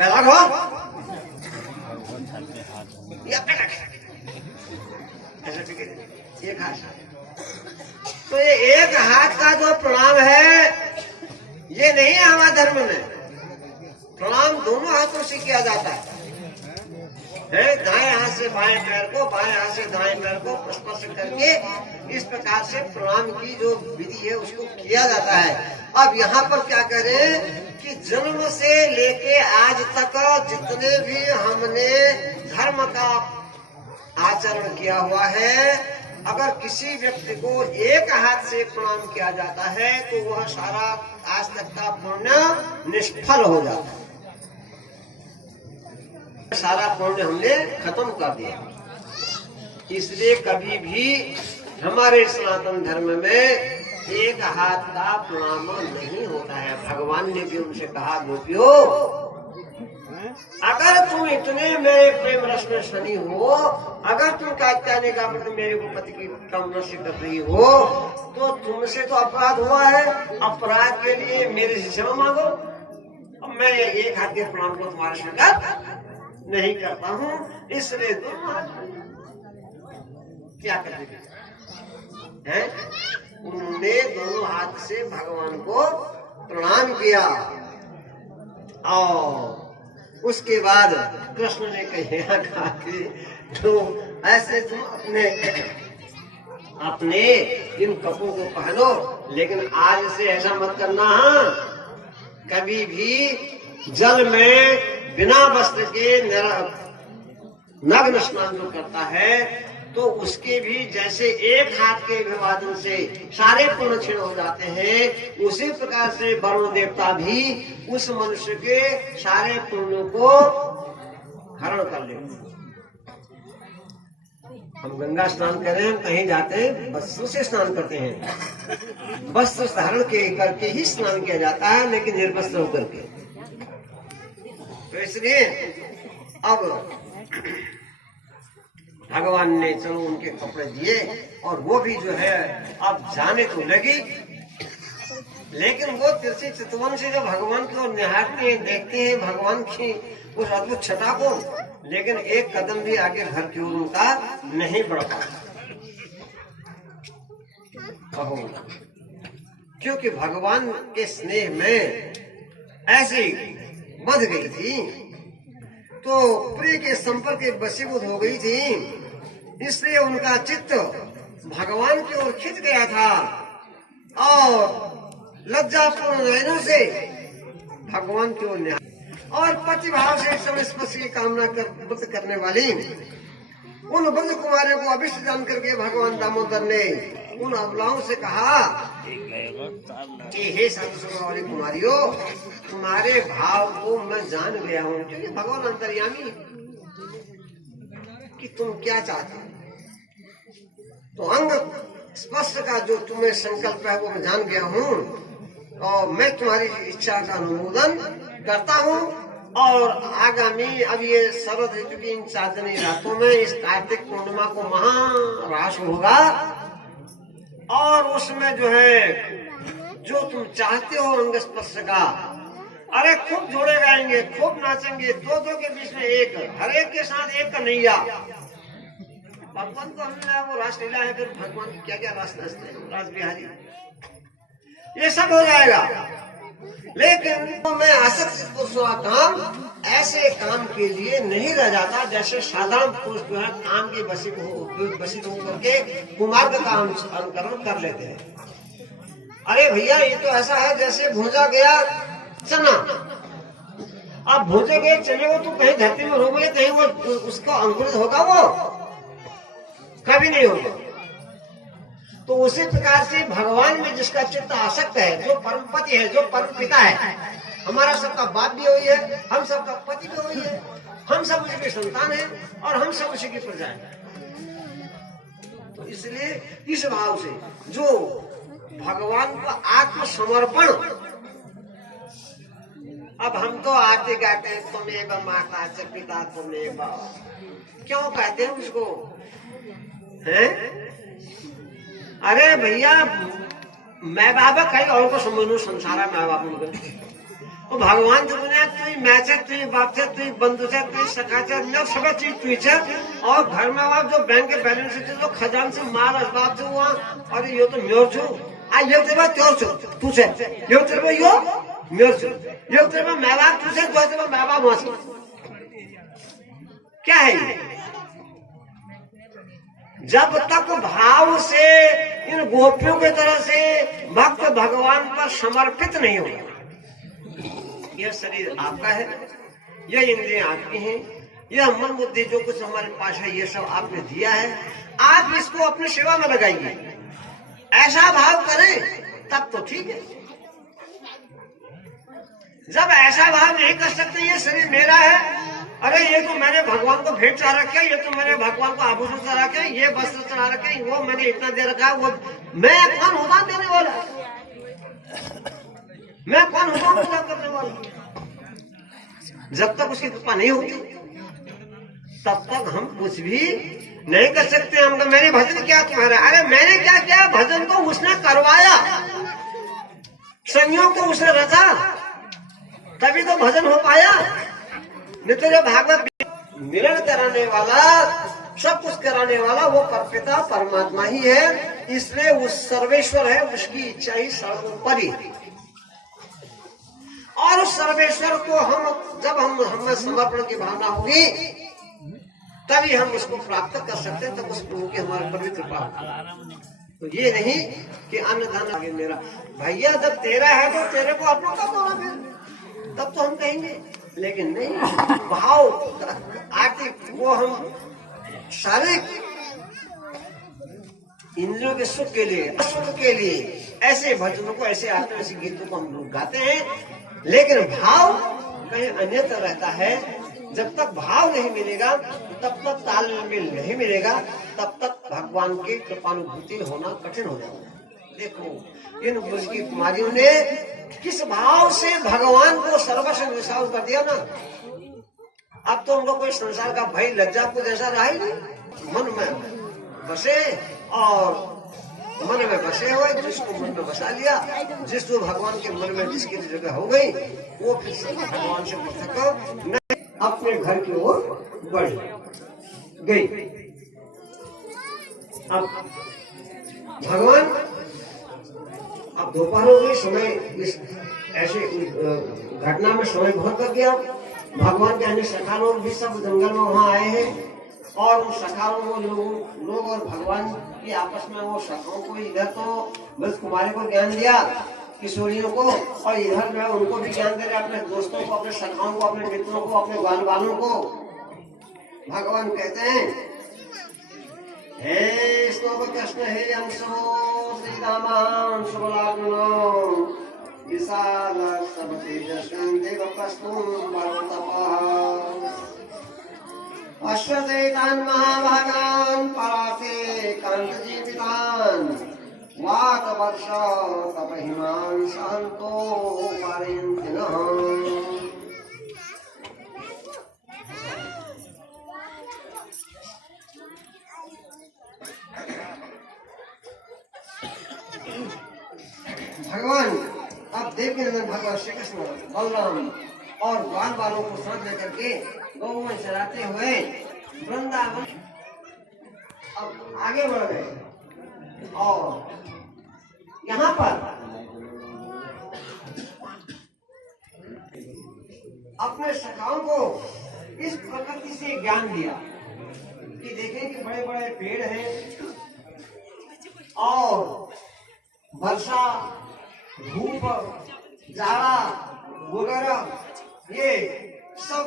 पैदा हो या ऐसा ठीक है। एक हाथ, तो ये एक हाथ का जो प्रणाम है ये नहीं है हमारे धर्म में। प्रणाम दोनों हाथों से किया जाता है। दाएं हाथ से बाएं पैर को, बाएं हाथ से दाएं पैर को स्पर्श करके इस प्रकार से प्रणाम की जो विधि है उसको किया जाता है। अब यहाँ पर क्या करें कि जन्म से लेके आज तक जितने भी हमने धर्म का आचरण किया हुआ है, अगर किसी व्यक्ति को एक हाथ से प्रणाम किया जाता है तो वह सारा आज तक का पुण्य निष्फल हो जाता है। सारा पुण्य हमने खत्म कर दिया। इसलिए कभी भी हमारे सनातन धर्म में एक हाथ का प्रणाम नहीं होता है। भगवान ने भी उनसे कहा, गोपियों अगर तुम इतने मेरे प्रेम रस में शनि हो, अगर तुम कात्यायनी का मतलब मेरे को पति की कामना से कर रही हो, तो तुमसे तो अपराध हुआ है। अपराध के लिए मेरे से क्षमा मांगो। अब मैं एक हाथ के प्रणाम को तुम्हारे स्वीकार नहीं करता हूँ, इसलिए दोनों हाथ क्या करते हैं? उन्होंने दोनों हाथ से भगवान को प्रणाम किया। और उसके बाद कृष्ण ने कहा कि तो ऐसे तुम अपने इन कपड़ों को पहनो, लेकिन आज से ऐसा मत करना। कभी भी जल में बिना वस्त्र के नग्न स्नान जो करता है तो उसके भी जैसे एक हाथ के विभाजन से सारे पुण्य क्षीण हो जाते हैं, उसी प्रकार से वरुण देवता भी उस मनुष्य के सारे पुण्यों को हरण कर लेते हैं। हम गंगा स्नान करें, हम कहीं जाते हैं वस्त्र से स्नान करते हैं। वस्त्र धारण करके ही स्नान किया जाता है, लेकिन निर्वस्त्र होकर के। तो इसलिए अब भगवान ने चलो उनके कपड़े दिए और वो भी जो है अब जाने तो लगी, लेकिन वो तिरछी चितवन से जब भगवान को निहारते हैं, देखते हैं भगवान की उस अद्भुत छटा को, लेकिन एक कदम भी आगे घर की ओर उनका नहीं बढ़ पाता। क्योंकि भगवान के स्नेह में ऐसी बंध गई थी, तो प्रिय के संपर्क के वशीभूत हो गई थी, इसलिए उनका चित्त भगवान की ओर खिंच गया था और लज्जापूर्ण नयनों से भगवान की ओर निहार और पतिभाव से समय स्पर्श की कामना करने वाली उन ब्रज कुमारियों को अभिष्ट जान करके भगवान दामोदर ने उन अबलाओं से कहा कि हे संत वाली कुमारियों, तुम्हारे भाव को मैं जान गया हूँ, क्योंकि भगवान अंतर्यामी कि तुम क्या चाहते हो। तो अंग स्पर्श का जो तुम्हें संकल्प है वो मैं जान गया हूँ और मैं तुम्हारी इच्छा का अनुमोदन करता हूँ। और आगामी अब ये शरद ऋतु की इन 4 दिन रातों में इस कार्तिक पूर्णिमा को महारास होगा और उसमें जो है जो तुम चाहते हो अंग स्पर्श का, अरे खूब जोड़े गाएंगे, खूब नाचेंगे, दो के बीच में एक, हर एक के साथ एक कन्हैया। भगवान को हमने वो रासलीला है, फिर भगवान की क्या क्या रास नाचते हैं, रास बिहारी, ये सब हो जाएगा। लेकिन तो मैं आसक्त पुरुषों का काम ऐसे काम के लिए नहीं रह जाता जैसे साधारण पुरुष जो है काम के वशीभूत होकर के कुमार्ग का अनुकरण कर लेते हैं। अरे भैया ये तो ऐसा है जैसे भूजा गया चना, अब भूजे गए चने को तो कहीं धरती में रोगे, कहीं वो उसका अंकुरित होगा, वो कभी नहीं होगा। तो उसी प्रकार से भगवान में जिसका चित्त आसक्त है, जो परम पति है, जो परम पिता है, हमारा सबका बाप भी वही है, हम सबका पति भी वही है, हम सब उसी की संतान है और हम सब उसी की प्रजा है। तो इसलिए इस भाव से जो भगवान को आत्मसमर्पण, अब हम तो आते गाते हैं तुमेव माता च पिता तुमेव, क्यों कहते हैं उसको हैं? अरे भैया मैं बाबा कहीं और को समझ लो, संसार है मैं बाप उनका, तो भगवान जो दुनिया तुई मैं छे, तुई बाप छे, तुई बंधु छे, तुई सखा छे, मैं सब चीज तुई छे। और घर में आप जो बैंक के बैलेंस छे, जो खजान से माल असबाब छे वहां, और यो तो म्योर छु आ यो तेरे त्योर छु तू छे, यो तेरे यो म्योर छु, यो तेरे माँ बाप तू छे, जो तेरे माँ बाप वहां छे। क्या है ये? जब तक भाव से इन गोपियों की तरह से भक्त भगवान पर समर्पित नहीं होगा, यह शरीर आपका है, यह इंद्रियां आपकी हैं, यह मन बुद्धि जो कुछ हमारे पास है ये सब आपने दिया है, आप इसको अपनी सेवा में लगाइए, ऐसा भाव करें तब तो ठीक है। जब ऐसा भाव नहीं कर सकते ये शरीर मेरा है, अरे ये तो मैंने भगवान को भेंट चढ़ा रखा, ये तो मैंने भगवान को आभूषण चढ़ा रखे, ये वस्त्र चढ़ा रखे, वो मैंने इतना दे रखा, वो मैं कौन होगा देने वाला, मैं कौन होगा पूजा करने वाला। जब तक उसकी कृपा नहीं होती तब तक हम कुछ भी नहीं कर सकते। हम मैंने भजन किया तुम्हारा, अरे मैंने क्या किया, भजन को उसने करवाया, संयोग को उसने रचा, तभी तो भजन हो पाया। नहीं तो जो भागवत मिलन कराने वाला, सब कुछ कराने वाला वो परपिता परमात्मा ही है, इसलिए उस सर्वेश्वर है, उसकी इच्छा ही सर्वोपरि। और उस सर्वेश्वर को हम जब हमें समर्पण की भावना होगी तभी हम उसको प्राप्त कर सकते हैं, तब उस प्रभु की हमारे पर भी कृपा होगी। तो ये नहीं कि अन्न धन आगे मेरा, भैया जब तेरा है तो तेरे को अपना कब होना फिर, तब तो हम कहेंगे, लेकिन नहीं, भाव आके वो हम शारीरिक इंद्रियों के सुख के लिए, सुख के लिए ऐसे भजनों को, ऐसे आते ऐसे गीतों को हम लोग गाते हैं, लेकिन भाव कहीं अन्यत्र रहता है। जब तक भाव नहीं मिलेगा, तब तक तालमेल नहीं मिलेगा, तब तक भगवान की कृपानुभूति होना कठिन हो जाएगा। देखो इन ब्रज की कुमारियों ने किस भाव से भगवान को सर्वस्व निशान कर दिया ना। अब तो उनको कोई संसार का भय लज्जा को जैसा रहा ही नहीं, मन में बसे और मन में बसे हुए, जिसको मन में बसा लिया, जिसको भगवान के मन में जिसकी जगह हो गई, वो फिर भगवान से पृथक नहीं, अपने घर की ओर बढ़ गई। अब भगवान, अब दोपहर हो गई, समय इस ऐसे घटना में समय बहुत कर गया। भगवान के अन्य सखा लोग भी सब जंगल में वहां आए हैं, और उन सखाओं को लोग और भगवान की आपस में वो सखाओं को इधर तो बस कुमारी को ज्ञान दिया, किशोरियों को, और इधर जो है उनको भी ज्ञान दे रहे, अपने दोस्तों को, अपने सखाओं को, अपने मित्रों को, अपने बाल बालों को। भगवान कहते हैं, हे स्तोभ कृष्ण हे अंशो श्री रामान सुबलाग्नो विशाल सब तेजस्वी देव प्रस्तुम अश्वसेतान् महाभागान् पराते कांत जीवितान् वात वर्ष तपहिमान् शांतो पारयन्ति नः। भगवान अब देवकीनंदन भगवान श्री कृष्ण बलराम और बाल बालों को साथ लेकर के गौ में चराते हुए वृंदावन अब आगे बढ़ गए, और यहाँ पर अपने सखाओं को इस प्रकृति से ज्ञान दिया कि देखें कि बड़े बड़े पेड़ हैं और वर्षा, धूप, जाड़ा वगैरह ये सब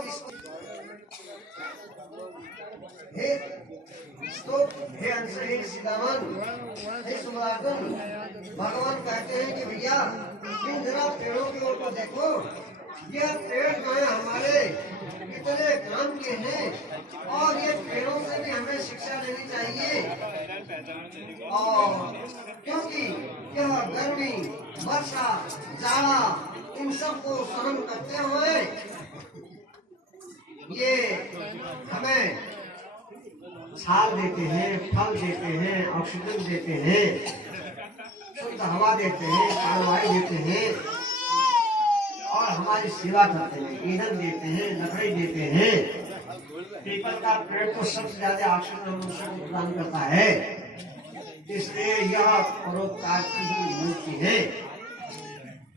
इसको हे अंश हे सीतामन हे सुमरातन, भगवान कहते हैं कि भैया इन जरा पेड़ों की ओर को देखो, यह पेड़ जो है हमारे कितने काम के हैं, और ये पेड़ों से भी हमें शिक्षा लेनी चाहिए। और क्योंकि यह गर्मी, वर्षा, जाड़ा इन सबको सहन करते हुए ये हमें छाल देते हैं, फल देते हैं, ऑक्सीजन देते हैं, शुद्ध हवा देते हैं, प्राणवायु देते हैं, और हमारे हमारी सेवा करते हैं, ईंधन देते हैं, लकड़ी देते हैं। पीपल का पेड़ तो सबसे ज्यादा ऑक्सीजन मनुष्य को प्रदान करता है, इसलिए यह परोपकार की ही मूर्ति है।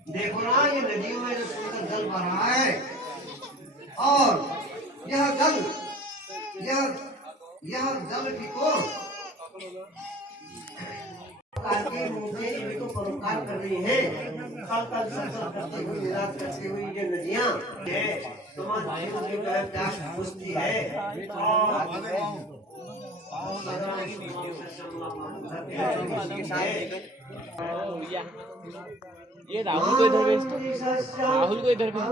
देखो ना, ये नदियों में जो सुंदर जल बह रहा है, और यह जल भी को भी तो परोपकार कर रही है। कल करते हुए विराट करती हुई ये नदियाँ समाज जो है प्यास बुझती है, और ये राहुल को इधर भेज, राहुल को इधर भेज दे।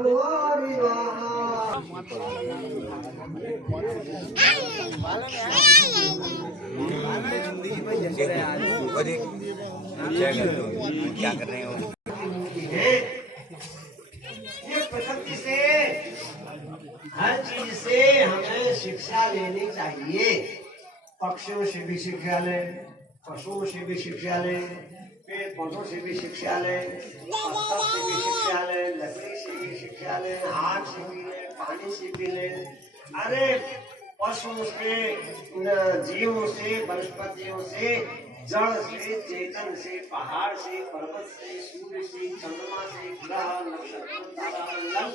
क्या कर रहे हो? ये प्रकृति से हर चीज से हमें शिक्षा लेनी चाहिए। पक्षियों से भी शिक्षा लें, पशुओं से भी शिक्षा लें, पेड़ पौधों से भी शिक्षा लें, पत्थर से भी शिक्षा लें, लकड़ी से भी शिक्षा लें, आग से भी लें, पानी से भी लें। अरे पशुओं से, जीवों से, वनस्पतियों से, जड़ से, चेतन से, पहाड़ से, पर्वत से, सूर्य से, चंद्रमा से, ग्रह, नक्षत्र, तारामंडल,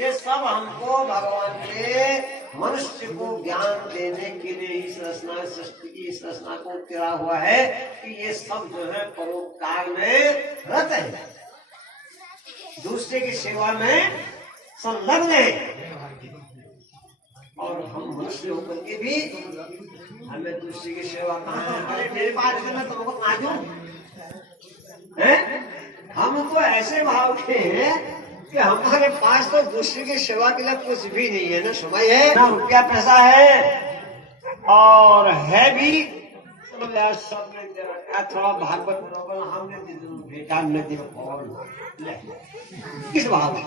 ये सब हमको भगवान ने मनुष्य को ज्ञान देने के लिए इस रचना, सृष्टि की इस रचना को किया हुआ है कि ये सब जो है परोपकार में रत है, दूसरे की सेवा में संलग्न है। और हम मनुष्य होकर के भी हमें दूसरे की सेवा कहाँ है? अरे मेरे पास मैं तुमको कहाँ दूं? हम तो ऐसे भाव के हैं कि हमारे पास तो दूसरे की सेवा के लिए कुछ भी नहीं है, ना समय है, ना रुपया पैसा है, और है भी सबने दे रखा। थोड़ा भागवत हमने भेटा न दे, और किस भाव में?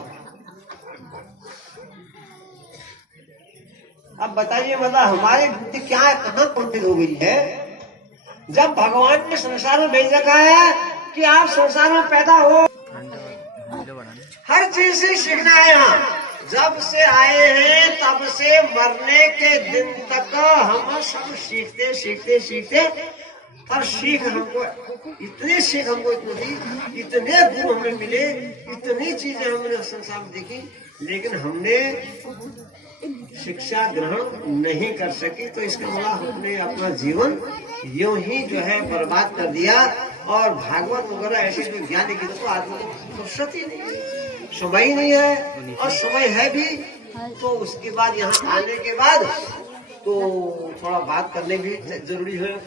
अब बताइए, मतलब हमारी बुद्धि क्या है, कहाँ पंडित हो गई है? जब भगवान ने संसार में भेज रखा है कि आप संसार में पैदा हो, हर चीज से सीखना है। यहाँ जब से आए हैं तब से मरने के दिन तक हम सब सीखते सीखते सीखते, पर सीख हमको इतनी दी, इतने गुण हमें मिले, इतनी चीजें हमने संसार में देखी, लेकिन हमने शिक्षा ग्रहण नहीं कर सकी। तो इसका मतलब हमने अपना जीवन यूं ही जो है बर्बाद कर दिया। और भागवत वगैरह ऐसे जो ज्ञान की तो आदमी को फुर्सत ही नहीं है, समय ही नहीं है, और समय है भी तो उसके बाद यहाँ आने के बाद तो थोड़ा बात करने भी जरूरी है,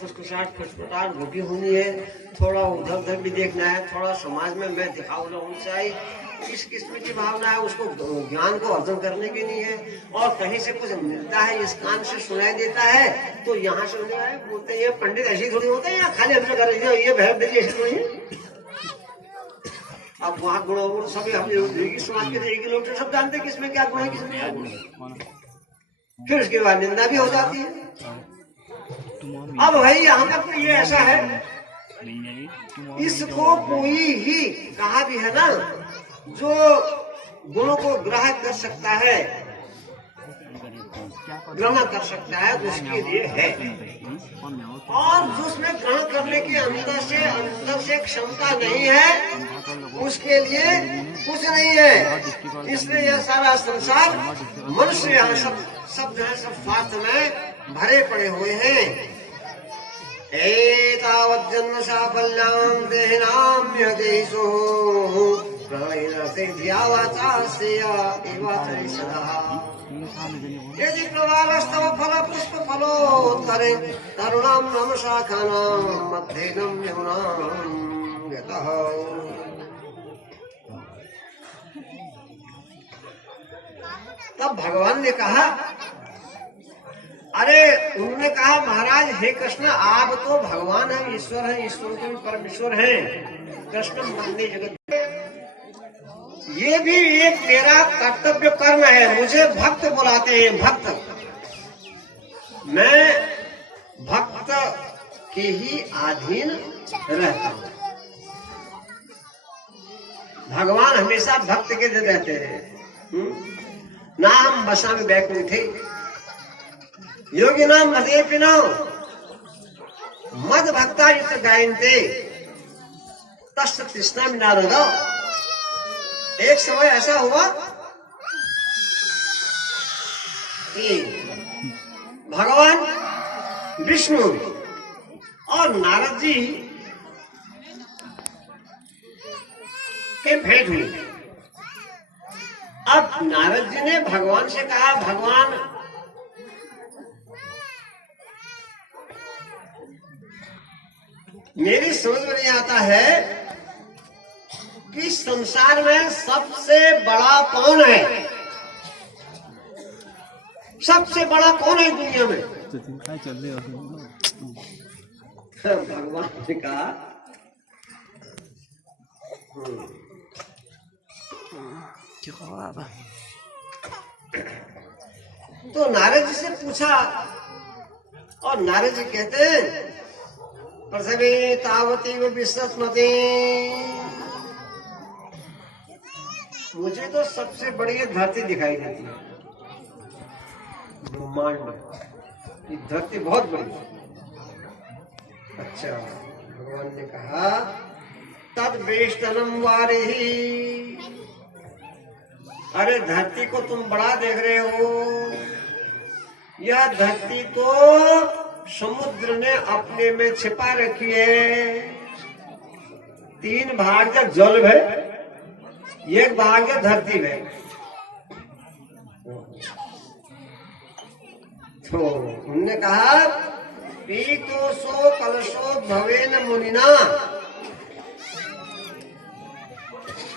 फुसफुसाहट घुटी होनी है, थोड़ा उधर उधर भी देखना है, थोड़ा समाज में मैं दिखाऊ होना चाहिए, इस किस्म की भावना है, उसको ज्ञान को अर्जन करने की नहीं है। और कहीं से कुछ मिलता है, इस कान से सुनाई देता है, तो यहाँ से बोलते हैं पंडित ऐसे थोड़ी होते हैं, यहाँ खाली हमसे कर ये भैर दे ऐसे थोड़ी है। अब वहाँ गुण सब अपने समाज के लोग सब जानते हैं किसमें क्या गुण है, किसमें क्या गुण है, फिर उसके बाद निंदा भी हो जाती है। अब भाई यहाँ तक तो ये ऐसा है, इसको कोई ही कहा भी है ना, जो गुणों को ग्रहण कर सकता है, ग्रहण कर सकता है, उसके लिए है। और जो उसमें ग्रहण करने के अंदर से क्षमता नहीं है, उसके लिए कुछ नहीं है। इसलिए यह सारा संसार, मनुष्य यहाँ सब जो है सब स्वार्थ में भरे पड़े हुए हैं। एतावत् जन्म साफल्यां देहिनां यदेषु यदि प्रवालस्तव फल पुष्प फलोत्तरे तरुणां नम शाखानां मध्येनं यमुनां यतः। तब भगवान ने कहा, अरे उन्होंने कहा महाराज हे कृष्ण, आप तो भगवान हैं, ईश्वर हैं, ईश्वर के परमेश्वर हैं, कृष्ण वंदे जगत। ये भी एक मेरा कर्तव्य कर्म है, मुझे भक्त बुलाते हैं, भक्त। मैं भक्त के ही अधीन रहता हूँ। भगवान हमेशा भक्त के लिए रहते हैं। ना हम बसा में बैकुंठे योगी नाम मदे पिनो मद भक्ता युक्त गायन्ते तस्य तृष्णा नारद। एक समय ऐसा हुआ कि भगवान विष्णु और नारद जी के भेंट हुई। अब नारद जी ने भगवान से कहा, भगवान मेरी समझ में नहीं आता है कि संसार में सबसे बड़ा कौन है, सबसे बड़ा कौन है दुनिया में। भगवान ने कहा तो नारद जी से पूछा और नारद जी कहते हैं प्रसवे तावती वो विश्वस्मती, मुझे तो सबसे बड़ी ये धरती दिखाई देती है, ब्रह्मांड ये धरती बहुत बड़ी है। अच्छा, भगवान ने कहा तद वेष्टनम वारिहि, अरे धरती को तुम बड़ा देख रहे हो, यह धरती तो समुद्र ने अपने में छिपा रखी है। 3 भाग जब जल है, 1 भाग जब धरती में। तो उन्होंने कहा पीतो सो कलशो भवेन मुनिना,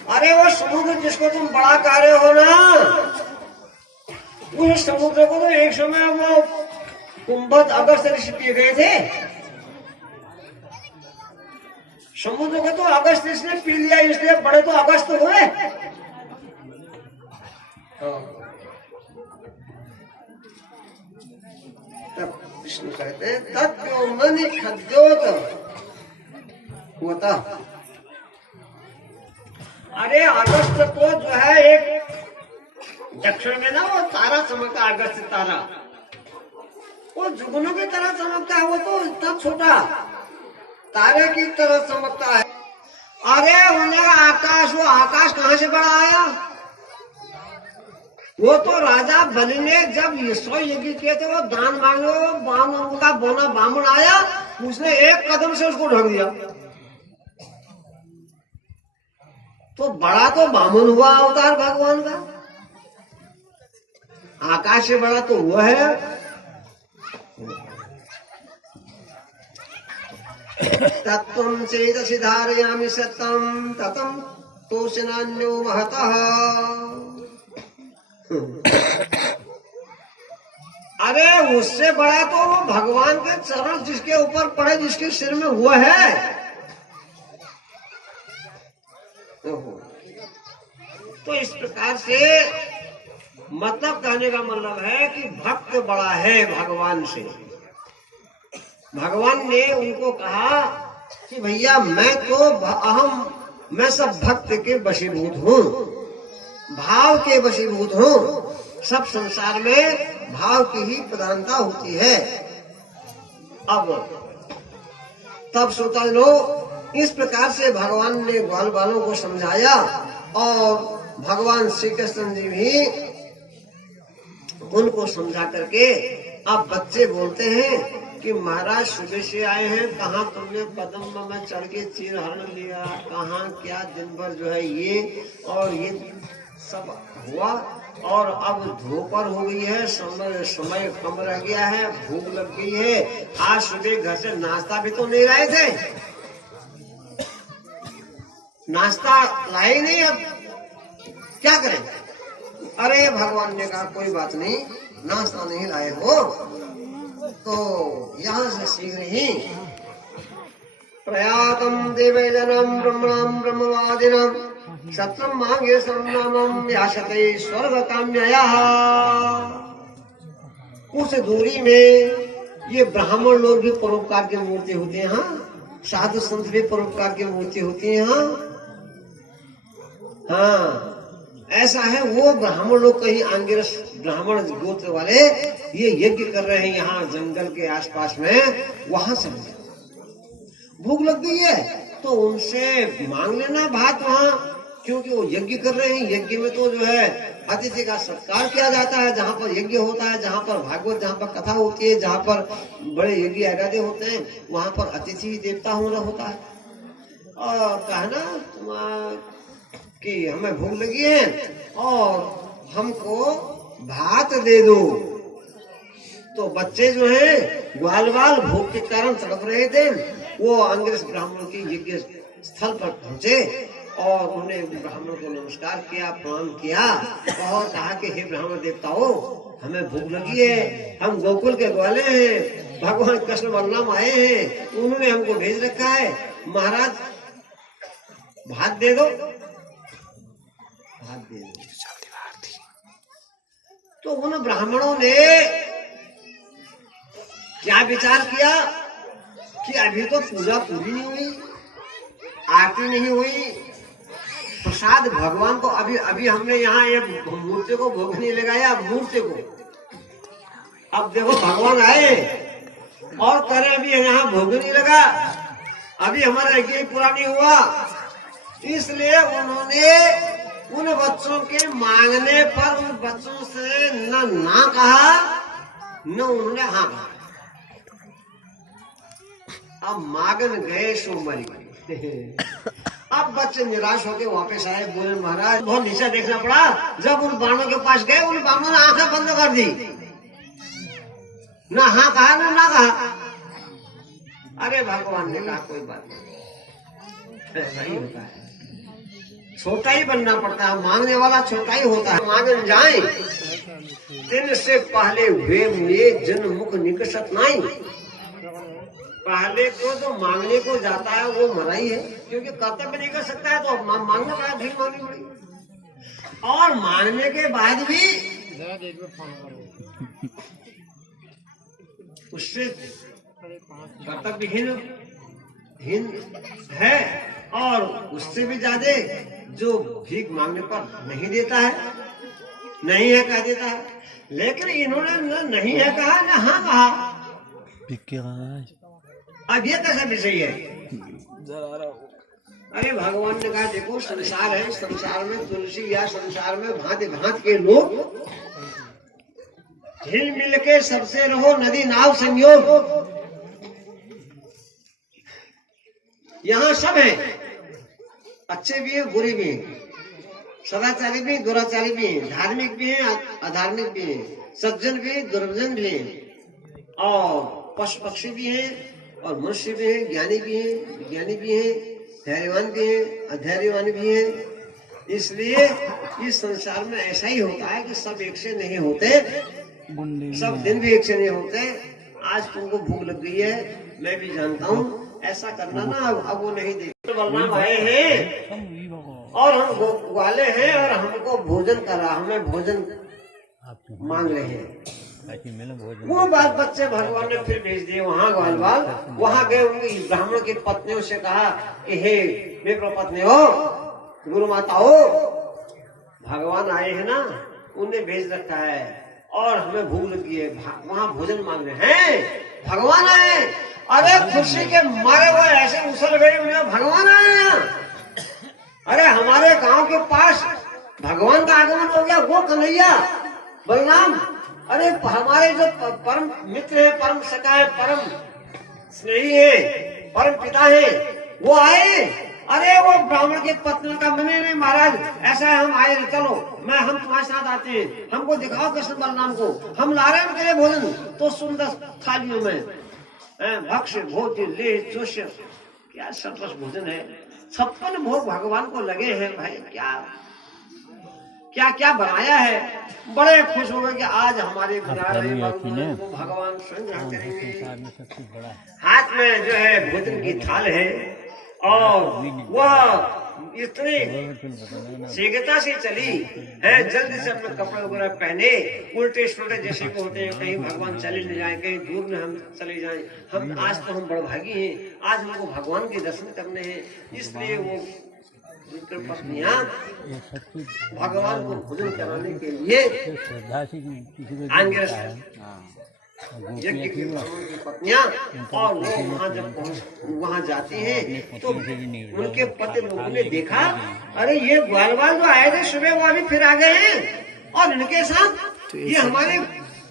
अरे वो समुद्र जिसको तुम बड़ा कह रहे हो ना, उस समुद्र को तो एक समय वो कुंभज अगस्त ऋषि पिए गए थे। समुद्र को तो अगस्त ऋषि ने पी लिया, इसलिए बड़े तो अगस्त हुए। तब विष्णु कहते हैं तत्व मनि खद्योत होता। अरे अगस्त को जो है एक दक्षिण में ना वो तारा चमकता, अगस्त तारा वो जुगनू की तरह चमकता है, वो तो इतना छोटा तारे की तरह चमकता है। अरे उन्हें आकाश, वो आकाश कहाँ से बड़ा आया? वो तो राजा बलि ने जब 100 यज्ञ किए थे, वो दान मांगे, बामन का बोना बामन आया, उसने एक कदम से उसको ढक दिया। तो बड़ा तो बामन हुआ अवतार भगवान का, आकाश से बड़ा तो वो है। तत्वं चेदसि धारयामि सत्यं ततं तोषणान्यो महतः। अरे उससे बड़ा तो वो भगवान के चरण जिसके ऊपर पड़े, जिसके सिर में हुआ है। तो इस प्रकार से मतलब कहने का मतलब है कि भक्त बड़ा है भगवान से। भगवान ने उनको कहा कि भैया मैं सब भक्त के वशीभूत हूँ, भाव के वशीभूत हूँ। सब संसार में भाव की ही प्रधानता होती है। अब तब श्रोताजनों, इस प्रकार से भगवान ने ग्वाल बालों को समझाया और भगवान श्री कृष्ण जी भी उनको समझा करके अब बच्चे बोलते हैं कि महाराज सुबह से आए हैं, कहाँ तुमने पद्म में चढ़ के चीर हरण लिया, कहाँ क्या दिन भर जो है ये और ये सब हुआ, और अब दोपहर हो गई है, समय कम रह गया है, भूख लग गई है। आज सुबह घर से नाश्ता भी तो नहीं लाए थे, नाश्ता लाए नहीं, अब क्या करें? अरे भगवान ने कहा कोई बात नहीं, नाश्ता नहीं लाए हो तो यहाँ से शीघ्र ही प्रयातम देवजनम ब्रह्मणम ब्रह्मवादिनम सत्रम मांगे सर्वनामम याशते स्वर्ग काम्यया। उस दूरी में ये ब्राह्मण लोग भी परोपकार की मूर्ति होते हैं, हाँ, साधु संत भी परोपकार की मूर्ति होती है, हाँ। हाँ ऐसा है। वो ब्राह्मण लोग कहीं आंगिरस ब्राह्मण गोत्र वाले ये यज्ञ कर रहे हैं यहाँ जंगल के आसपास में, वहां से भूख लग गई है तो उनसे मांग लेना भात वहाँ, क्योंकि वो यज्ञ कर रहे हैं। यज्ञ में तो जो है अतिथि का सत्कार किया जाता है, जहाँ पर यज्ञ होता है, जहाँ पर भागवत, जहाँ पर कथा होती है, जहाँ पर बड़े यज्ञ आगादे होते हैं, वहां पर अतिथि देवता होना होता है। और कहना कि हमें भूख लगी है और हमको भात दे दो। तो बच्चे जो है ग्वाल बाल भूख के कारण तड़प रहे थे, वो अंग्रेज ब्राह्मणों की यज्ञ स्थल पर पहुंचे और उन्होंने ब्राह्मणों को नमस्कार किया, प्रणाम किया और कहा कि हे ब्राह्मण देवताओं, हमें भूख लगी है, हम गोकुल के ग्वाले हैं, भगवान कृष्ण बलराम आए हैं, उन्होंने हमको भेज रखा है, महाराज भात दे दो, भात दे दो। तो उन ब्राह्मणों ने क्या विचार किया कि अभी तो पूजा पूरी नहीं हुई, आरती नहीं हुई, प्रसाद भगवान को अभी अभी हमने यहाँ ये मूर्ति को भोग नहीं लगाया, मूर्ति को। अब देखो भगवान आए और करे अभी यहाँ भोग नहीं लगा, अभी हमारा यज्ञ पूरा नहीं हुआ। इसलिए उन्होंने उन बच्चों के मांगने पर उन बच्चों से न ना कहा न उन्होंने हाँ कहा। अब मांगन गए सो मर गए। अब बच्चे निराश होकर वापस आए, बोले महाराज बहुत नीचे देखना पड़ा, जब उन बाणों के पास गए उन बाणों ने आंखें बंद कर दी, ना हाँ कहा ना कहा। अरे भगवान ने कहा कोई बात नहीं, ऐसा ही होता है, छोटा ही बनना पड़ता है, मांगने वाला छोटा ही होता है। मांगन जाए दिन से पहले वे मुझे जन मुख निकसत नहीं। पहले को जो मांगने को जाता है वो मरा ही है, क्योंकि कर्तव्य नहीं कर सकता है तो मांगना पड़ा, भीड़ मांगनी पड़ी। और मांगने के बाद भी उससे कर्तव्यहीन है, और उससे भी ज्यादा जो भीख मांगने पर नहीं देता है, नहीं है कह देता है। लेकिन इन्होंने न नहीं है कहा न हाँ कहा। अब ये कैसा विषय है? अरे भगवान ने कहा देखो संसार है, संसार में तुलसी या संसार में भांति भांति के लोग हिल मिल के सबसे रहो, नदी नाव संयोग। यहाँ सब है, अच्छे भी हैं बुरे भी हैं, सदाचारी भी दुराचारी भी हैं, धार्मिक भी हैं अधार्मिक भी हैं, सज्जन भी दुर्जन भी हैं, और पशु पक्षी भी हैं और मनुष्य भी हैं, ज्ञानी भी हैं विज्ञानी भी हैं, धैर्यवान भी हैं अधैर्यवान भी हैं। इसलिए इस संसार में ऐसा ही होता है कि सब एक से नहीं होते, सब दिन भी एक से नहीं होते। आज तुमको भूख लग गई है, मैं भी जानता हूँ, ऐसा करना ना अब वो नहीं देते। बलराम आए हैं और हम ग्वाले हैं और हमको भोजन करा, हमें भोजन मांग रहे हैं। वो बात बच्चे भगवान ने फिर भेज दिए वहाँ ग्वाल बाल। वहाँ गए, उनकी ब्राह्मण की पत्नियों से कहा कि हे मेरे पत्नी हो, गुरु माता हो, भगवान आए हैं ना, उन्हें भेज रखा है और हमें भूख लगी है, वहाँ भोजन मांग रहे हैं। भगवान आए, अरे खुशी के मारे वो ऐसे उछल गए, उन्हें भगवान आए। अरे हमारे गांव के पास भगवान का आगमन हो गया, वो कन्हैया बलराम, अरे हमारे जो परम मित्र है, परम सखा है, परम स्नेही है, परम पिता है, वो आए। अरे वो ब्राह्मण की पत्नी का मने नहीं महाराज, ऐसा है हम आए, चलो मैं हम तुम्हारे साथ आते हैं, हमको दिखाओ कृष्ण बलराम को, हम ला रहे हैं उनके लिए भोजन। तो सुंदर थालियों में भक्ष्य भोज्य ले चोष्य, क्या सरस भोजन है, 56 भोग भगवान को लगे हैं। भाई क्या क्या क्या बनाया है, बड़े खुश हो गए कि आज हमारे बना रहे को भगवान स्वयं ग्रहण करेंगे। हाथ में जो है भोजन की थाल है और वह इतनी शीघ्रता से चली है, जल्दी से अपने कपड़े वगैरह पहने, उल्टे सुलटे जैसे को होते हैं, कहीं भगवान चले न जाए, कहीं दूर में हम चले जाएं। हम आज तो हम बड़भागी हैं, आज हमको भगवान के दर्शन करने हैं। इसलिए वो विप्र पत्नियां भगवान को भोजन कराने के लिए आंगिरस यज्ञ की पत्नियां, और वो वहाँ जब वहाँ जाती हैं तो उनके पति लोगों ने देखा, अरे ये ग्वालवाल जो आए थे सुबह वो अभी फिर आ गए हैं, और इनके साथ ये हमारी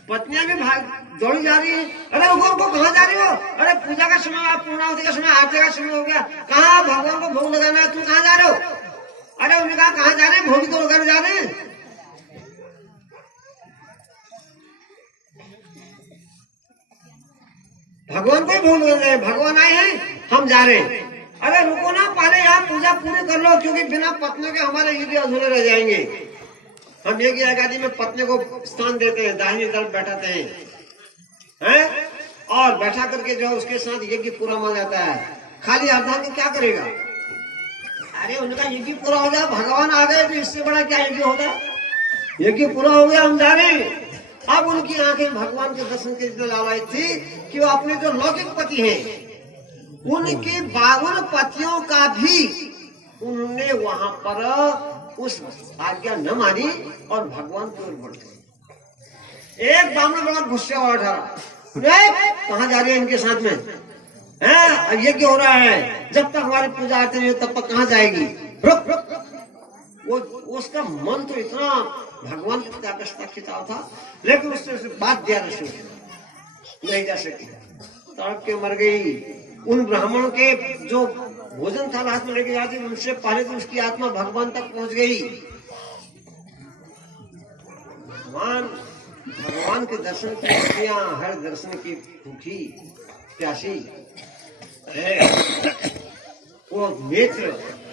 पत्नियां भी भाग दौड़ी जा रही है। अरे वो कहाँ जा रही हो? अरे पूजा का समय, पूर्णाहुति का समय, आरती का समय हो गया, कहाँ भगवान को भोग लगाना है, तुम कहाँ जा रहे हो? अरे उन्होंने कहा कहाँ जा रहे हैं? भोग तो लगाने जा रहे हैं। भगवान को ही भोग लगा रहे हैं, भगवान आए हैं, हम जा रहे हैं। अरे रुको ना, पहले यहाँ पूजा पूरी कर लो, क्योंकि बिना पत्नी के हमारे यज्ञ अधूरे रह जाएंगे। हम यज्ञ आगादी में पत्नी को स्थान देते हैं, दाहिनी तरफ बैठाते हैं, और बैठा करके जो उसके साथ यज्ञ पूरा माना जाता है। खाली अर्धांगी क्या करेगा? अरे उनका यज्ञ पूरा हो गया, भगवान आ गए, तो इससे बड़ा क्या यज्ञ होगा? यज्ञ पूरा हो गया, हम जा रहे हैं। अब उनकी आंखें भगवान के दर्शन के लिए लालाई थी कि वो अपने जो लौकिक पति हैं, उनके 52 पतियों का भी उन्होंने वहां पर उस आज्ञा न मानी और भगवान की ओर बढ़ गए। एक ब्राह्मण बड़ा गुस्सा हुआ था, कहाँ जा रही है इनके साथ में? अब यज्ञ हो रहा है, जब तक हमारी पूजा आरती नहीं हो तब तक कहाँ जाएगी? रुक रुक। वो उसका मन तो इतना भगवान की आकर्षता खिंचाव था, लेकिन उससे बात दिया नहीं जा सकी, तड़प के मर गई। उन ब्राह्मणों के जो भोजन था हाथ में लेके जाती, उनसे पहले तो उसकी आत्मा भगवान तक पहुंच गई। भगवान के दर्शन की खुशियां, हर दर्शन की भूखी प्यासी है। वो नेत्र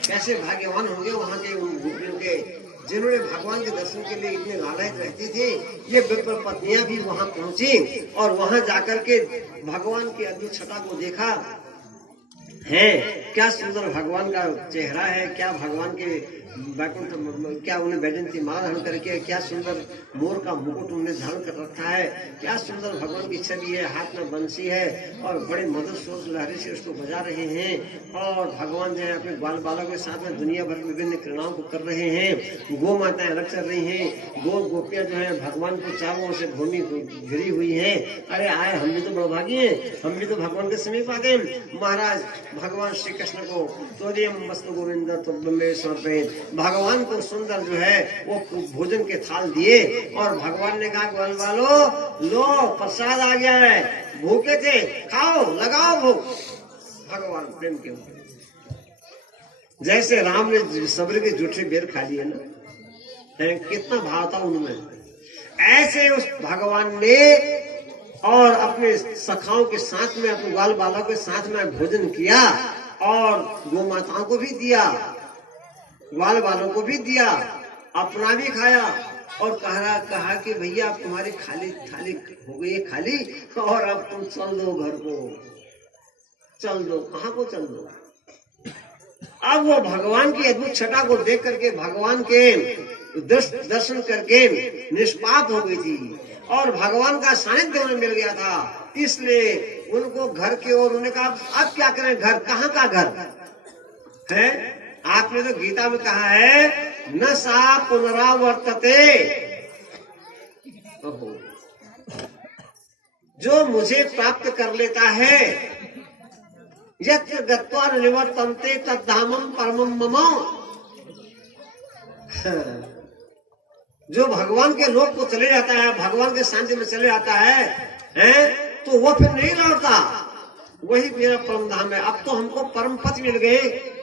कैसे भाग्यवान होंगे वहां के उन गोपियों के, जिन्होंने भगवान के दर्शन के लिए इतने लालायित रहती थी। ये विप्र पत्नियां भी वहां पहुंची और वहां जाकर के भगवान की अद्भुत छटा को देखा है। क्या सुंदर भगवान का चेहरा है, क्या भगवान के वैकुंठ, क्या उन्हें वैजयंती माला धारण करके, क्या सुंदर मोर का मुकुट उन्हें धारण कर रखा है, क्या सुंदर भगवान की छवि है, हाथ में बंसी है और बड़े मधुर स्वर लहरी से उसको बजा रहे हैं। और भगवान जो है अपने बाल बालकों के साथ में दुनिया भर की विभिन्न क्रीड़ाओं को कर रहे हैं। गो माताएं अलग चल रही हैं, गो गोपियां जो है भगवान को चारों ओर से भूमि घिरी हुई है। अरे आए, हम भी तो बड़भागी हैं, हम भी तो भगवान के समीप आ गए। महाराज भगवान श्री कृष्ण को तोरियम मस्त गोविंद तुभ्यं समर्पयेत्, भगवान को सुंदर जो है वो भोजन के थाल दिए और भगवान ने कहा ग्वाल वालो लो प्रसाद आ गया है, भूखे थे खाओ, लगाओ भूख। भगवान प्रेम के ऊपर जैसे राम ने सब्र की जूठी बेर खा ली है ना, कितना भाव था उनमें, ऐसे उस भगवान ने और अपने सखाओं के साथ में, अपने ग्वाल बालकों के साथ में भोजन किया और गौ माताओं को भी दिया, ग्वाल बालों को भी दिया, अपना भी खाया और कहा कि भैया अब तुम्हारी खाली थाली हो गई है खाली, और अब तुम चल दो घर को, चल दो। कहाँ को चल दो? अब वो भगवान की अद्भुत छटा को देख करके, भगवान के दर्शन करके निष्पाप हो गई थी और भगवान का सानिध्य उन्हें मिल गया था। इसलिए उनको घर की ओर, उन्होंने कहा अब क्या करें, घर कहाँ का घर है? आपने तो गीता में कहा है न सा पुनरावर्तते, जो मुझे प्राप्त कर लेता है, यत्र गत्वा निवर्तन्ते तद्धामं परमं मम, जो भगवान के लोक को चले जाता है, भगवान के शांति में चले जाता है, तो वो फिर नहीं लौटता, वही मेरा परम धाम है। अब तो हमको परम पति मिल गए,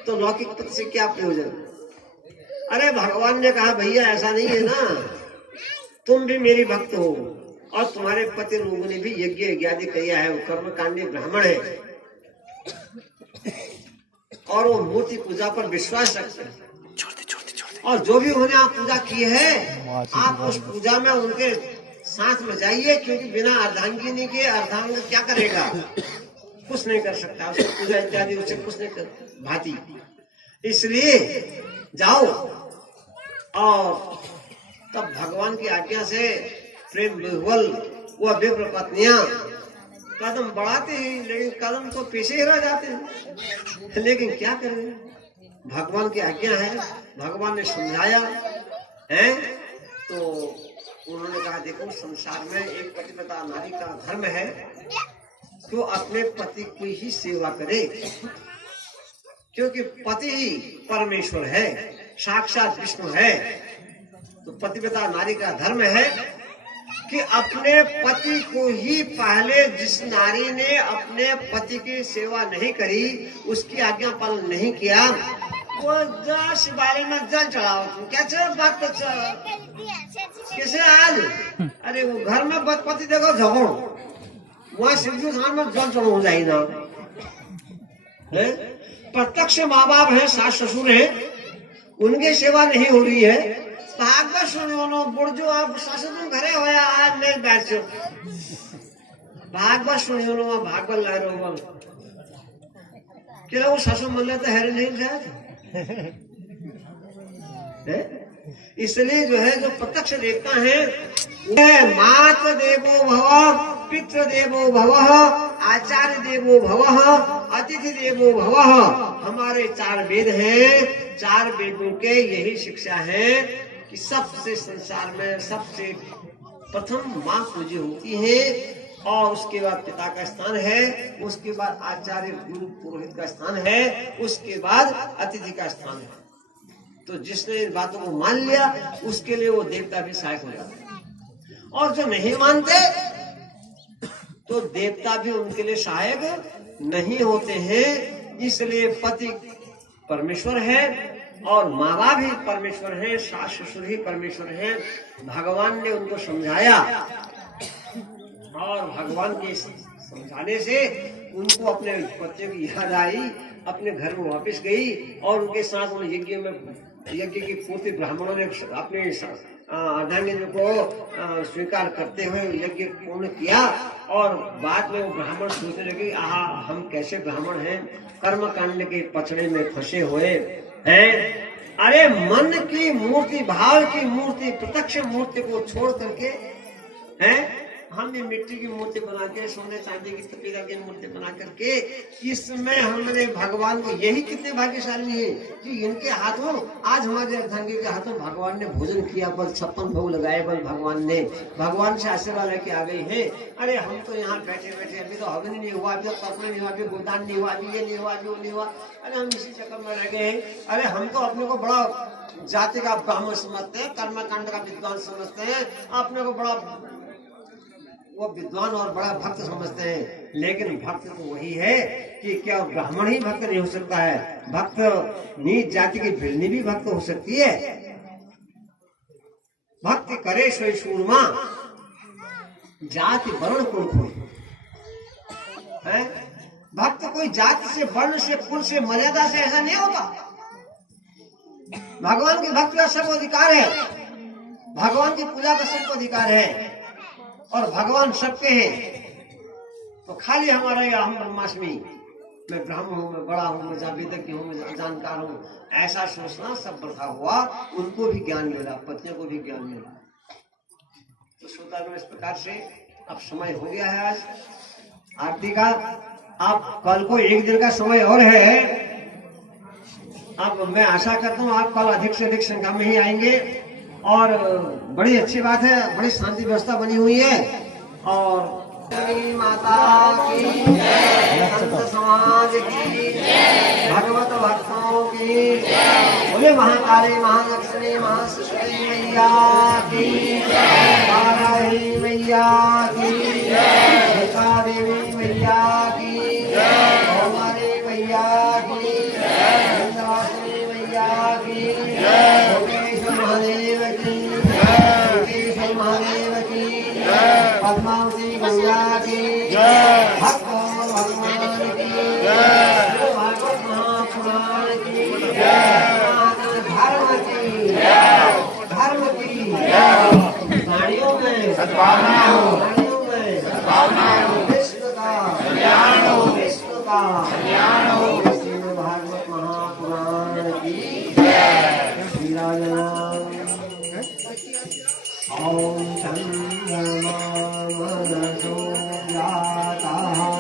तो लौकिक पति से क्या प्रयोजन? अरे भगवान ने कहा भैया ऐसा नहीं है ना, तुम भी मेरी भक्त हो और तुम्हारे पति लोगों ने भी यज्ञ इत्यादि किया है, वो कर्मकांडी ब्राह्मण है और वो मूर्ति पूजा पर विश्वास रखते हैं। और जो भी उन्होंने आप पूजा की है, आप उस पूजा में उनके साथ में जाइए, क्योंकि बिना अर्धांगिनी के अर्धांग क्या करेगा? कुछ नहीं कर सकता, उसकी पूजा इत्यादि उसे कुछ नहीं कर भाती। इसलिए जाओ। और तब भगवान की आज्ञा से प्रेम विह्वल वह विप्र पत्नियां कदम बढ़ाते हैं, लेकिन कदम तो पीछे ही रह जाते हैं। लेकिन क्या करें, भगवान की आज्ञा है, भगवान ने समझाया है। तो उन्होंने कहा देखो संसार में एक पतिव्रता नारी का धर्म है तो अपने पति की ही सेवा करे, क्योंकि पति ही परमेश्वर है, साक्षात विष्णु है। तो पतिव्रता नारी का धर्म है कि अपने पति को ही पहले, जिस नारी ने अपने पति की सेवा नहीं करी, उसकी आज्ञा पालन नहीं किया, वो शिवालय में जल चढ़ाओ। कैसे बात कैसे आज? अरे वो घर में पति देखो झगड़ो, वहां शिवजी थान में जल चढ़ो जाए ना। प्रत्यक्ष माँ बाप है, सास ससुर है, उनकी सेवा नहीं हो रही है। भागवत सुनो बुढ़जो आप ससुर घरे होया आज नहीं बैठ भागवत सुनो भागवत ला रहे हो क्या वो ससुर मन लेते हैरे नहीं जाए। इसलिए जो है जो प्रत्यक्ष देवता है, मात देवो भव, पितृ देवो भव, आचार्य देवो भव, अतिथि देवो भव। हमारे 4 वेद हैं, 4 वेदों के यही शिक्षा है कि सबसे संसार में सबसे प्रथम माँ पूजी होती है, और उसके बाद पिता का स्थान है, उसके बाद आचार्य गुरु पुरोहित का स्थान है, उसके बाद अतिथि का स्थान है। तो जिसने इन बातों को मान लिया उसके लिए वो देवता भी सहायक हो जाता है, और जो नहीं मानते तो देवता भी उनके लिए सहायक नहीं होते हैं। इसलिए पति परमेश्वर है और माँ बाप ही परमेश्वर है, सास ससुर ही परमेश्वर है। भगवान ने उनको समझाया और भगवान के समझाने से उनको अपने पतियों की याद आई, अपने घर में वापस गई, और उनके साथ उन यज्ञ की पूर्ति ब्राह्मणों ने अपने अर्धांगिनी को स्वीकार करते हुए यज्ञ पूर्ण किया। और बाद में वो ब्राह्मण सोचने लगे, आहा हम कैसे ब्राह्मण हैं, कर्म कांड के पछड़े में फंसे हुए हैं। अरे मन की मूर्ति, भाव की मूर्ति, प्रत्यक्ष मूर्ति को छोड़ करके हैं हमने मिट्टी की मूर्ति बना के, सोने चांदी की पीतल की मूर्ति बना करके, इसमें हमने भगवान को, यही कितने भाग्यशाली है कि इनके हाथों, आज हमारे अर्धांगी के हाथों भगवान ने भोजन किया, बल 56 भोग लगाए, बल भगवान से आशीर्वाद लेके आ गई है। अरे हम तो यहाँ बैठे बैठे, अभी तो हवन नहीं हुआ, अभी तो तर्पण नहीं हुआ, अभी गोदान नहीं हुआ, अभी ये नहीं हुआ, अभी वो नहीं हुआ, अरे हम इसी चक्कर में रह गए हैं। अरे हम तो अपने को बड़ा जाति का ब्राह्मण समझते हैं, कर्मकांड का विद्वान समझते हैं, अपने को बड़ा वो विद्वान और बड़ा भक्त समझते हैं। लेकिन भक्त तो वही है कि क्या ब्राह्मण ही भक्त नहीं हो सकता है, भक्त नीच जाति की भिलनी भी भक्त हो सकती है। भक्ति करे सोई सूरमा, जाति वर्ण कुल कोई है। भक्त कोई जाति से, वर्ण से, कुल से, मर्यादा से ऐसा नहीं होता। भगवान की भक्ति का सबको अधिकार है, भगवान की पूजा का सबको अधिकार है, और भगवान सबके हैं। तो खाली हमारा या हम ब्रह्माष्टमी, मैं ब्राह्मण हूँ, मैं बड़ा हूँ, मैं वेदज्ञ हूँ, मैं जानकार हूँ, ऐसा सोचना सब बता हुआ। उनको भी ज्ञान मिला, पत्नियों को भी ज्ञान मिला। तो श्रोता इस प्रकार से अब समय हो गया है आज आरती का। अब कल को 1 दिन का समय और है। अब मैं आशा करता हूँ आप कल अधिक से अधिक संख्या में ही आएंगे, और बड़ी अच्छी बात है, बड़ी शांति व्यवस्था बनी हुई है। और माता की जय, संत समाज की जय, भगवत भक्तों की जय, बोले महाकाली महालक्ष्मी महासरस्वती मैया की जय, ताराही मैया की जय, सीता देवी मैया की जय, हमारी मैया की जय, इंद्रावती मैया की जय, महादेव की जय, महादेव की जय, पद्मावती गंगा की जय, भक्त भगवान की जय, भागवत महापुराण की जय, धर्म की जय, धर्म की जय, गाड़ियों में सद्भावना हो, गाड़ियों में सद्भावना हो, विश्व का कल्याण हो, विश्व का कल्याण हो, श्रीमद् भागवत महापुराण की जय। श्रीराम ओम चंद्रमा मनसो जाता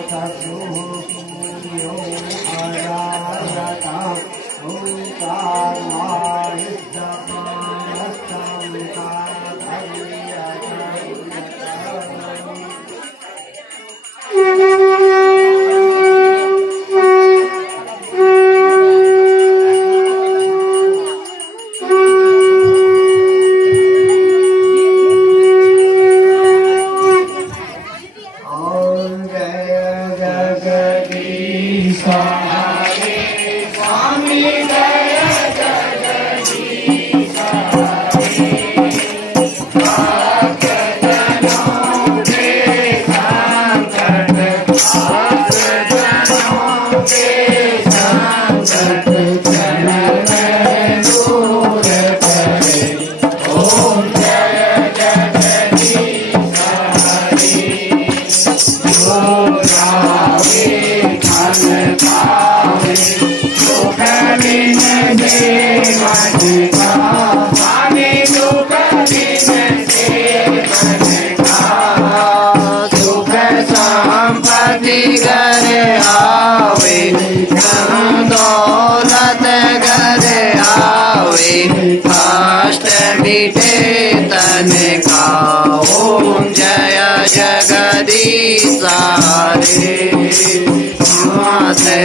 चक्षुः सूर्यो अजायत ओम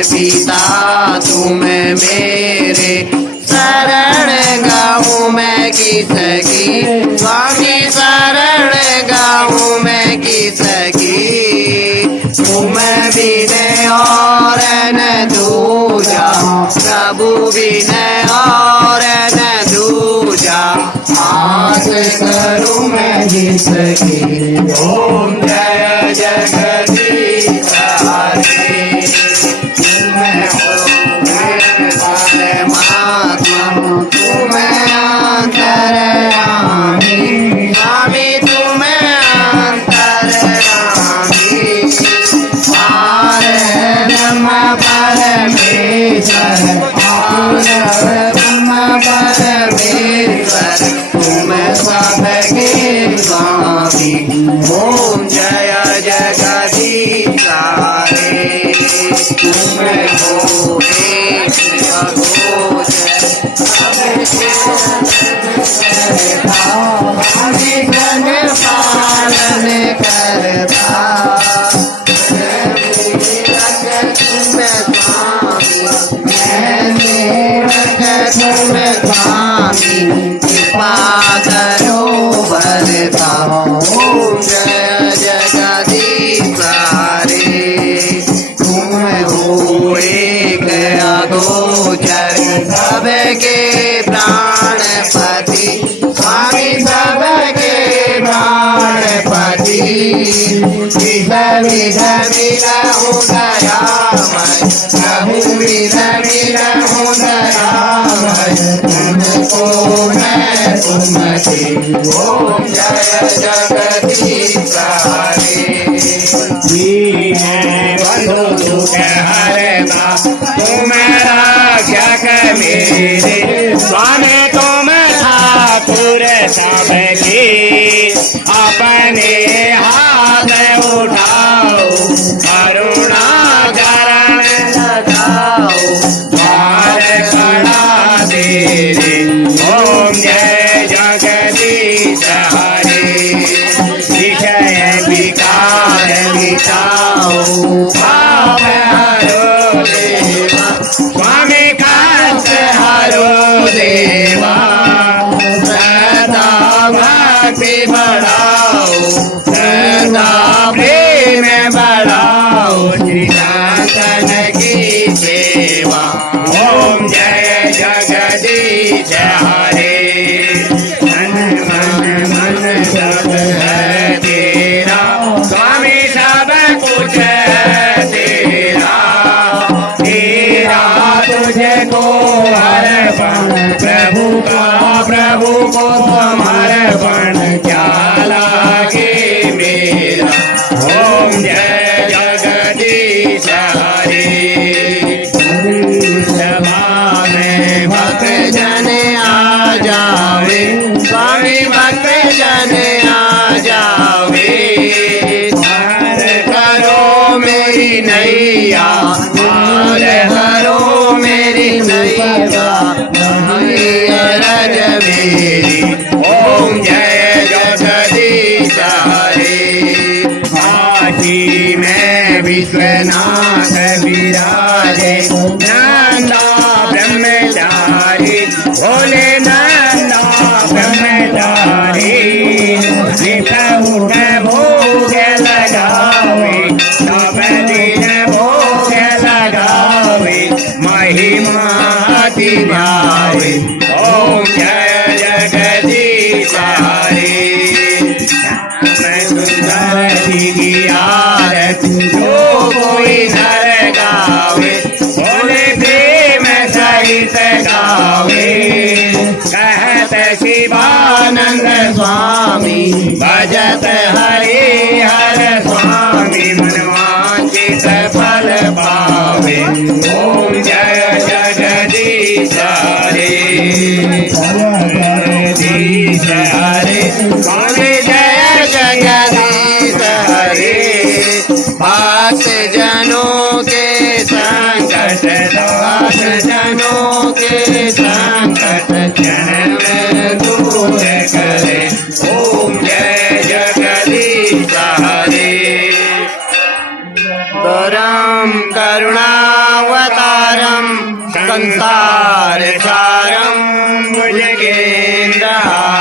पिता तुम मेरे, शरण गाऊं मैं किसकी, स्वामी शरण गाऊं मैं किसकी। तुम बिन और न दूजा, प्रभु बिन और न दूजा, आस करूं मैं जिसकी। ओम जय जगदीश हरे, तुम हो परमात्मा, तुम अंतर्यामी, स्वामी तुम अंतर्यामी, ब्रह्म परमेश्वर, ब्रह्म परमेश्वर, तुम सबके स्वामी। ओम जय जगदीश हरे, तुम हो एक अगोचर, पालन करता, तुम स्वामी, कृपा करो बरता। ओम जय जगदीश हरे, तुम हो एक अगोचर, सबके प्राणपति, स्वामी सबके प्राणपति। विध विध मिलहु दयामय, प्रभु विध मिलहु दयामय, तुमको मैं तुमसे। ओम जय जगदीश हरे, बंधु दुख हरता, तुम रक्षक मेरे, स्वामी तुम ठाकुर सबके, अपने हाथ उठाओ, करुणा चरण लगाओ, द्वार खड़ा तेरे। ओम जय जगदीश हरे, विषय विकार मिटाओ, पाप हरो देवा, स्वामी कष्ट हरो देवा, सदा भक्ति बढ़ाओ, सदा प्रेम बढ़ाओ, श्री शासन की सेवा। ओम जय जगदीश हरे, मन मन सब है तेरा, स्वामी सब कुछ है तेरा, तेरा तुझको अर्पण, प्रभु को समर्पण, क्या लागे मेरा। ओम जय जगदीश हरे, सभा में भक्त जन आ जावे, स्वामी भक्त जन आ जावे, पार करो मेरी नैया, पार करो मेरी नैया, रज मेरी। ओम जय जगदीश हरे, काशी में विश्वनाथ विराजे, नंदा ब्रह्मचारी, भोले नंदा ब्रह्मचारी, नित भोग लगावे, सब दिन भोग लगावे, महिमा अति भावे। ओम जय जगदीश हरे, सुंदर की आरती जो कोई नर गावे, भोले प्रेम सहित गावे, कहत शिवानंद स्वामी, भजत हरि हर स्वामी, मनवांछित फल पावे। ओम जय जगदीश हरे, जगदीश हरे, स्वामी जय जगदीश हरे, भक्त जनों के संकट, दास जनों के संकट, क्षण में दूर करे। ओम जय जगदीश हरे,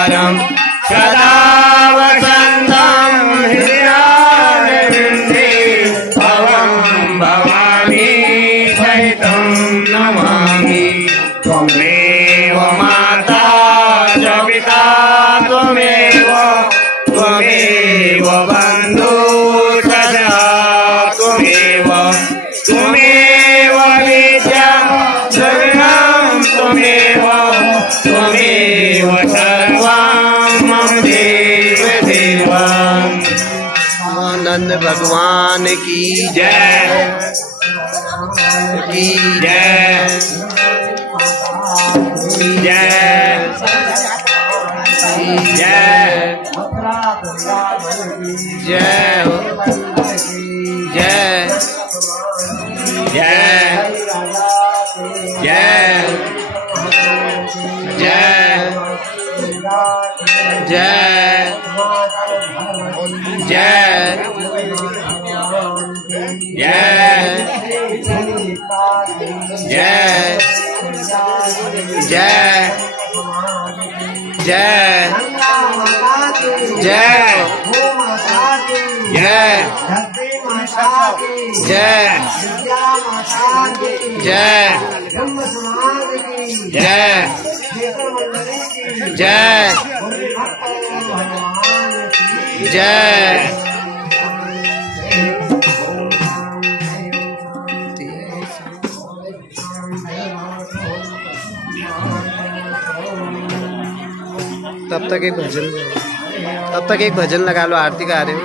सारं सदा वसन्तं हृदयारविन्दे भवं भवानी सहितं नमामि। त्वमेव माता च पिता त्वमेव बन्धु सदा त्वमेव विद्या सर्वं त्वमेव सर्वं मम देव देवम्। आनंद भगवान की जय की जय जय जय जय जय जय जय जय जय तब तक एक भजन लगा लो, आरती गा रहे हो।